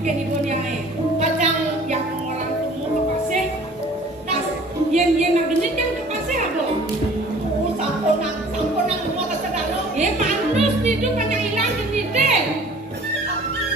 suka di dunia ini. Kadang yang orang tumu ke pasir, yang nak genit kan ke pasir apa? Sampunang semua kesegalo. Manus itu banyak hilang genit deh.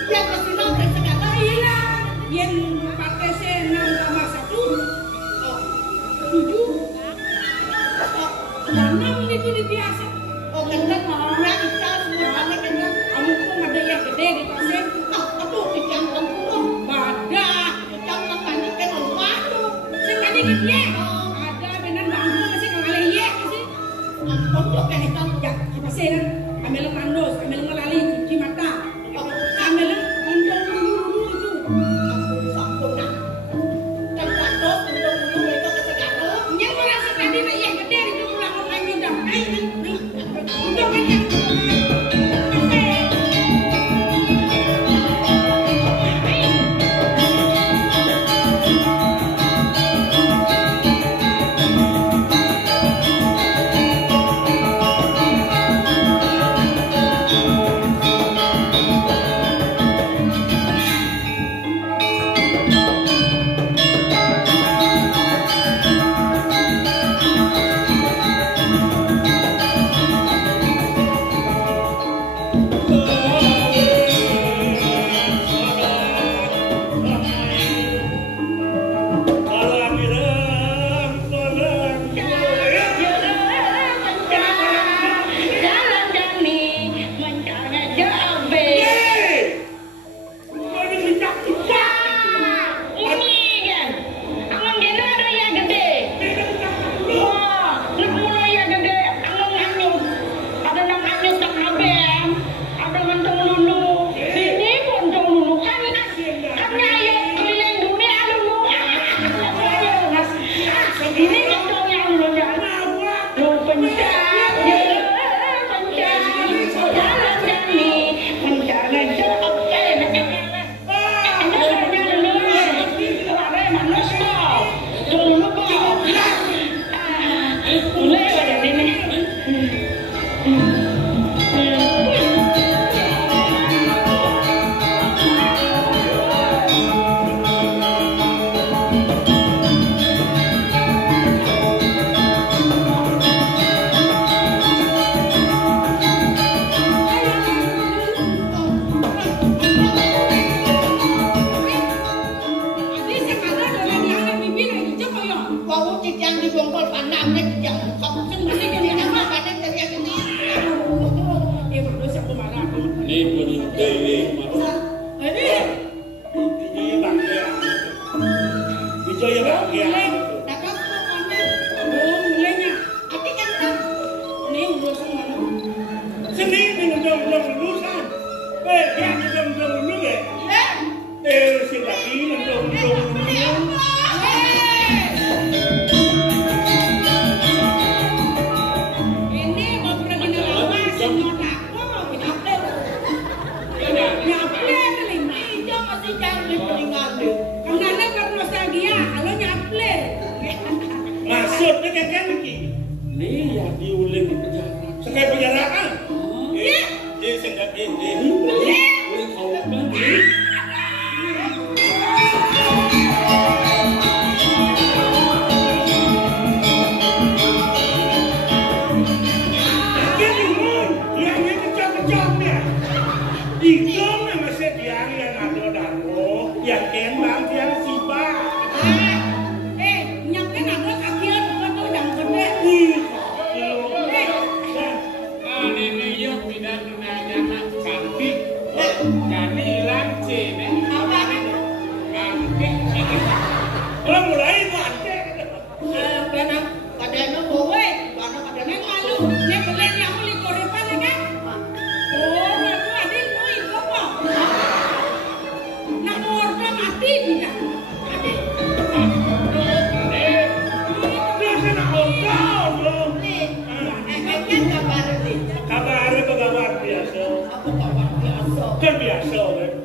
Yang kesini kesegalo hilang. Yang pakai senam sama 1, 7, 6 itu di biasa. Oh gendeng mana ikan semuanya gendeng. Kamu pun ada yang gede di pasir. Aduh ikan tempur. Badak. Ikan tempur kan malu. Sekali gede. Ada benar bangku masih ngalih ya sih. Untuk kan ikan jak di pasir. Ambil mandus, ambil ngelali cuci mata. Ambil untung dulu itu. Sampurna. Kan mandus untung dulu itu kesegalo. Yang merasa tadi yang gede itu pulang orang nyudah. Udah kan yang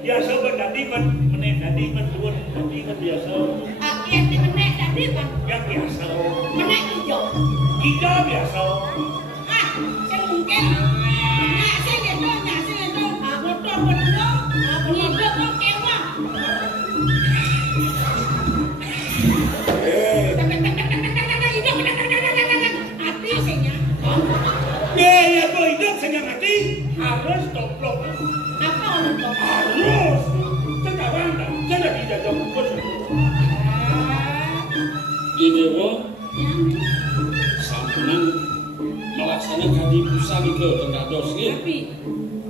biasa tadi kan meneh tadi kan turun tadi kan biasa. Yang di meneh tadi kan yang biasa. Meneh hijau. Hijau biasa. Saya mungkin saya gitu. Motor ngidok kok kewa.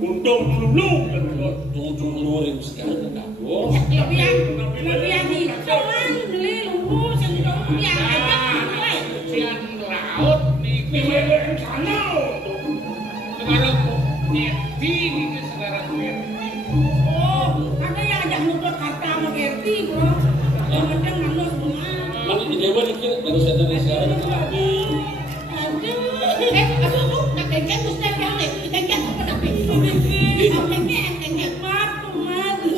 Untung dulu. Tujuh luring sekali kagum. Lebihan hijau kan beli lurus yang lebihan aja. Sian laut nih. Sana. Sekarang Gerti nih sekarang Gerti. Oh, ada yang ajak nutut kata sama Gerti bro. Yang penting nganus semua. Mana di dewa dikit baru sadar sekarang tapi. Aduh lu nak kengket terus dia bilang nih, kengket apa nak kengket? Kengket matu matu.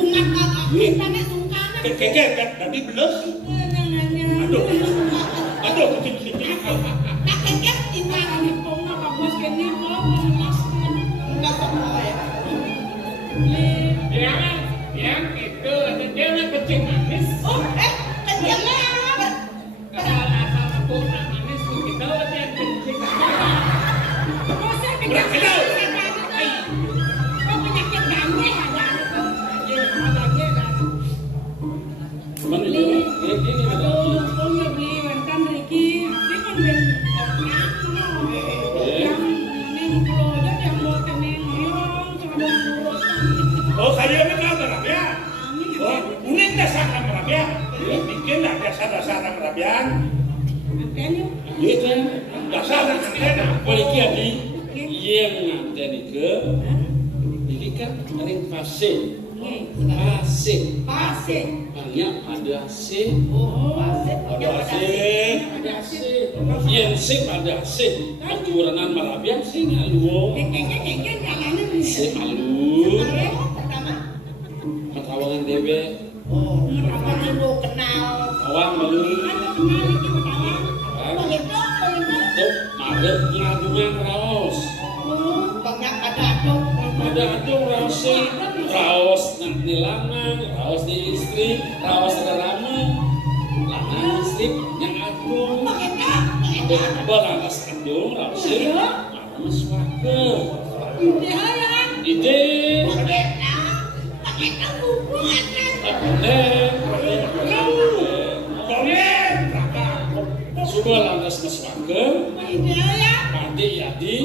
Kita nih sungkan. Kengket kan tadi belas. Aduh. Aduh kecil. Nak kengket ini orang Jepang apa bos kene mau mas. Enggak apa ya. Yang itu dia udah kecil manis. Oh, kecil lah. Kalau asal aku manis kita udah yang kecil. Masa kecil. Oh, penyakit ganggu ada itu. Ada kan. Mana ini? Ini Aduh, punya beli mantan Riki. Dia kan beli orang. Yang neng pulau aja yang mau keneng ngoyong, coba dong. Oh kalian kan Rabia. Oh, ini dasar Rabia. Bikin lah dasar Rabian. Anten yuk. itu Dasar antena. balik lagi yang nganteni ke ini kan ring fase Pasir. banyak ada C Oh, pasir. Ada asik. ada C yang C ada C aturan marabian C ngalu Kengkeng jalannya bisa. C malu Pertama. matawangan dewe Oh, apa dulu kenal. awang malu Kenal itu pertama. Begitu. itu maret ngaduan raos Banyak ada tuh. ada raos raos nanti lanang raos di istri raos ada rame lanang istri yang agung Begitu. beralas kandung raos raos suaka Dia ya. ide Begitu hubungan. Komen. Sudah lantas meswake Dia ya. adik yadi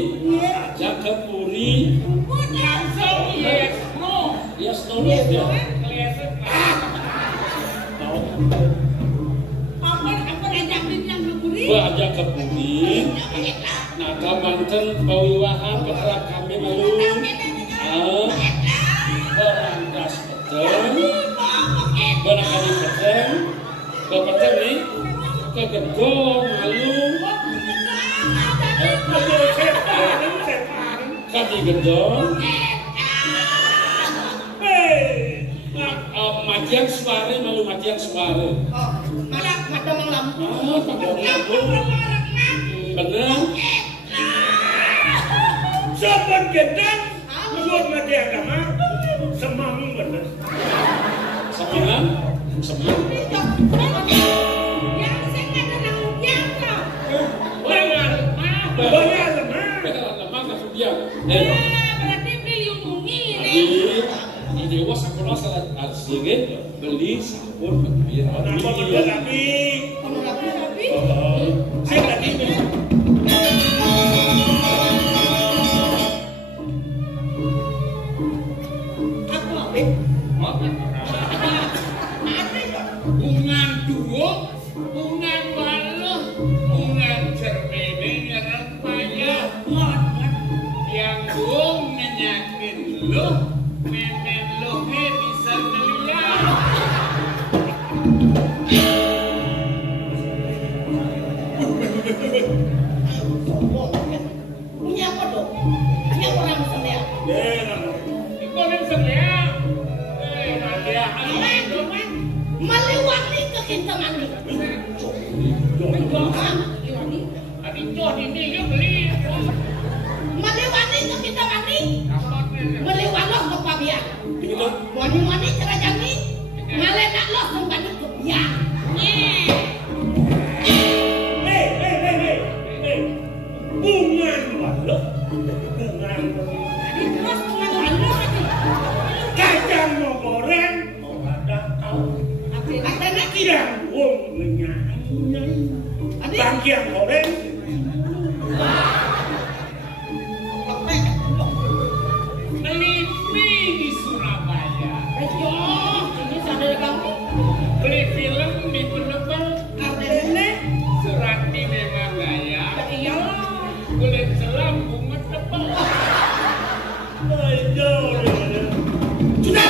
ajak ke puri Langsung yes no. ya senulis dia Kelihatan. Apa ajak yang berburi? gua ajak ke puri naka banten pawiwahan petra kami malu berandas peteng berakali peteng ke peteng nih ke gedong malu kadi gedong majian suara malu majian suara Ada malam. bener Sopan gendang. Buat mati agama. Semang bener. sembilan Banyak lemah. lemah kasih dia Berarti dilindungi di dewa sekolah salah arsige beli sabun pembira Nama bener tapi. Saya tadi Bungan duo, bungan waluh, bungan cermene nyerang payah. Yang duo menyakin lo, menen lo bisa ngeliat. Punya apa dong? Punya orang selia. Ikaw rin sa kaya. Maliahan mo ito. Maliwangi ke kita mandi. Adi John, hindi ka beli. Maliwangi ke kita mandi. Dapat na. Maliwangi ke pabian. Mani cerajani. Malenak lo kembali ke biang. bungan walau bungan Terus pengaruh lagi. kacang mau goreng mau ada kau Katanya tidak wong menyanyi bangkian goreng beli film di penebel Ardene, Surati memang gaya iyalah. kulit selam bunga tebel Sudah.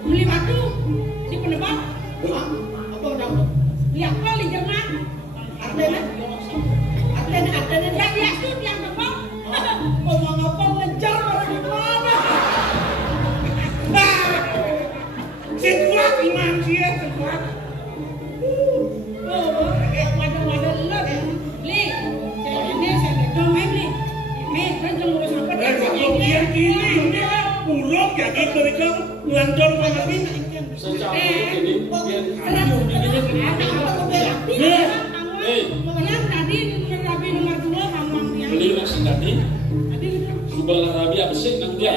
Beli batu di penebak. Apa udah? Beli apa di Jerman? Ardene. Ardene yang biasa yang tebak. Ngomong apa ngejar orang di mana? Sekuat iman dia, sekuat. Wadah-wadah lep. Beli. Ini saya dong beli. Kan jenguk sampai Kalau dia gini, dia buruk ya gitu mereka ngelantur sama kita. Secara ini biar Yang tadi Rabi nomor 2 sama yang beli nasi tadi tadi subah Rabi apa sih nang dia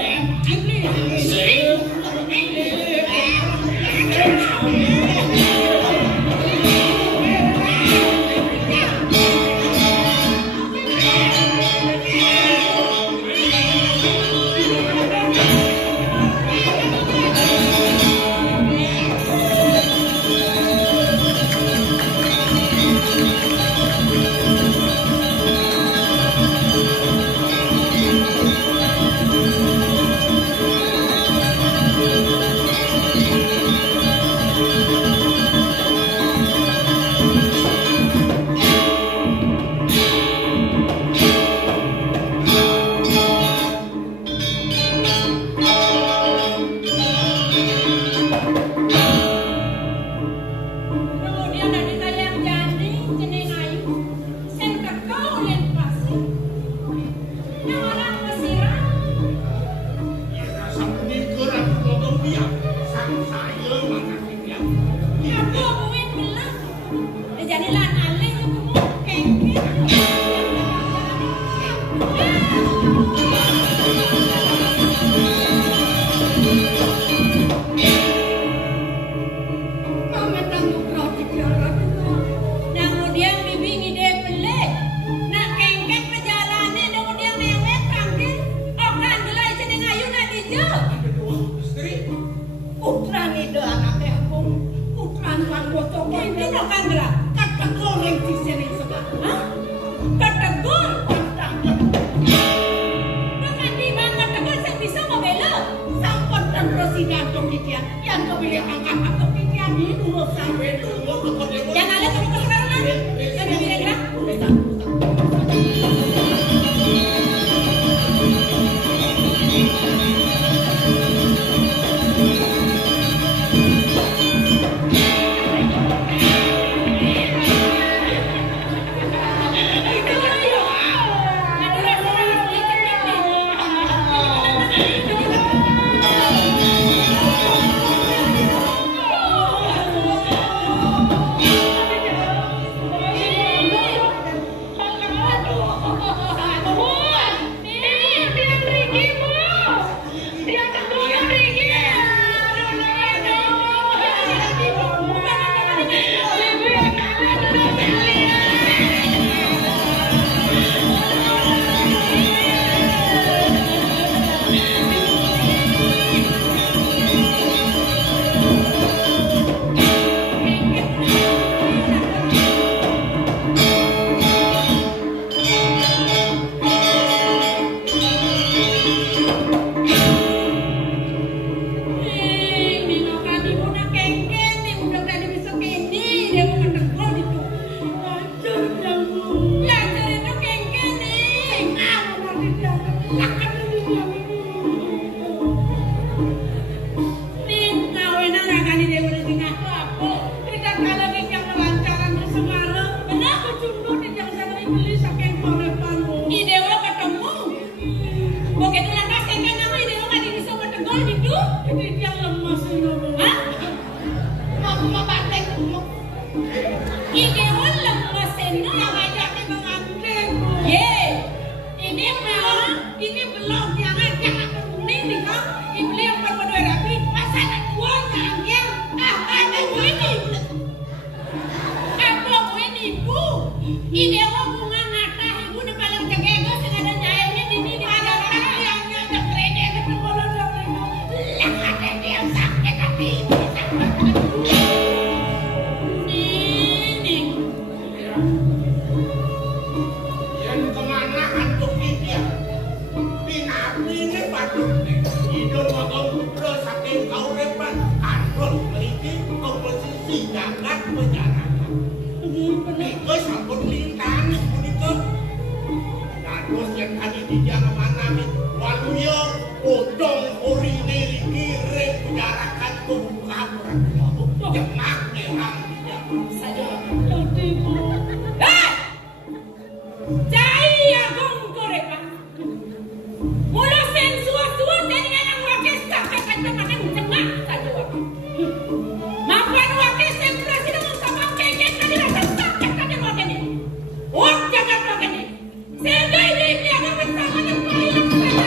kemudian dari kalian jadi jeneng ayu sen kekau len pasir yang orang Mesir apa buin belas jadi lan alih kamu kengkeng kemudian bibi ide pelik nak kengkeng perjalanan kemudian mewek kambil okan gelai jeneng ayu nak dijo putra ngide anaknya aku putra nuan botong ini okan gelai kata goreng di sini sebab kata gol dengan di bang kata gol saya bisa membela sampun dan presiden kemudian yang kebeli angkat atau pikiran ini dulu sampai dulu jangan ada kamu sekarang lagi yang bilang ini patut hidup wakau putra saking kau repat kantor memiliki komposisi jagat penjarakan menikah sampun lintang menikah terus yang tadi dijang mana nih waluyo potong ori niriki repujarakan kebuka jemak merang saja Cahaya gong korepa. Mula sen suat-suat dan yang wakil sakit teman yang jengak saja. Mapan wakil sen presiden sama keket tadi rasa sakit tadi wakil ini. Wak jangan wakil ini. Sehingga ini dia akan bersama dengan bayang saja.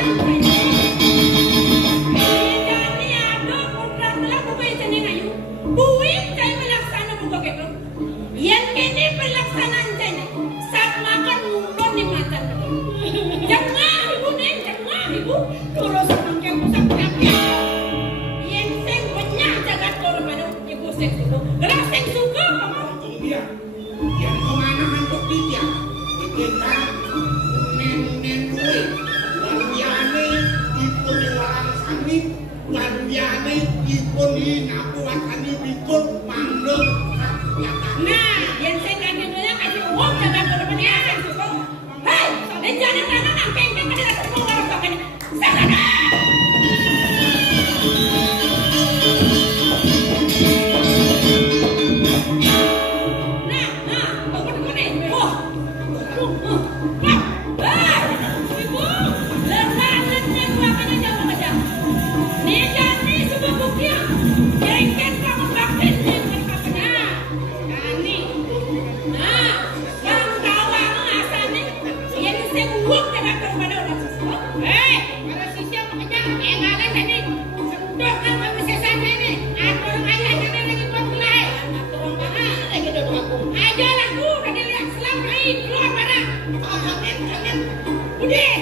Jadi ada program lagu baca ni ayu. Buin saya melaksana buka keket. Yang ini pelaksanaan saya. Saat makan mulon di mata. Jangan ibu neng, jangan ibu. Terus mangkeng pusat kakek. Yang seng banyak jagat korban pada ibu seng itu. Gerak seng suka kamu. dia yang kemana hantuk dia kita nen duit waluiane ipun di warang sani waluiane ipun di nabuat sani bikul mandeng Nah, yang seng kakek banyak kasih uang jagat korban dia seng suka. Hei, dan jangan tangan mangkeng kan ada semua orang kakek. Sana. Udah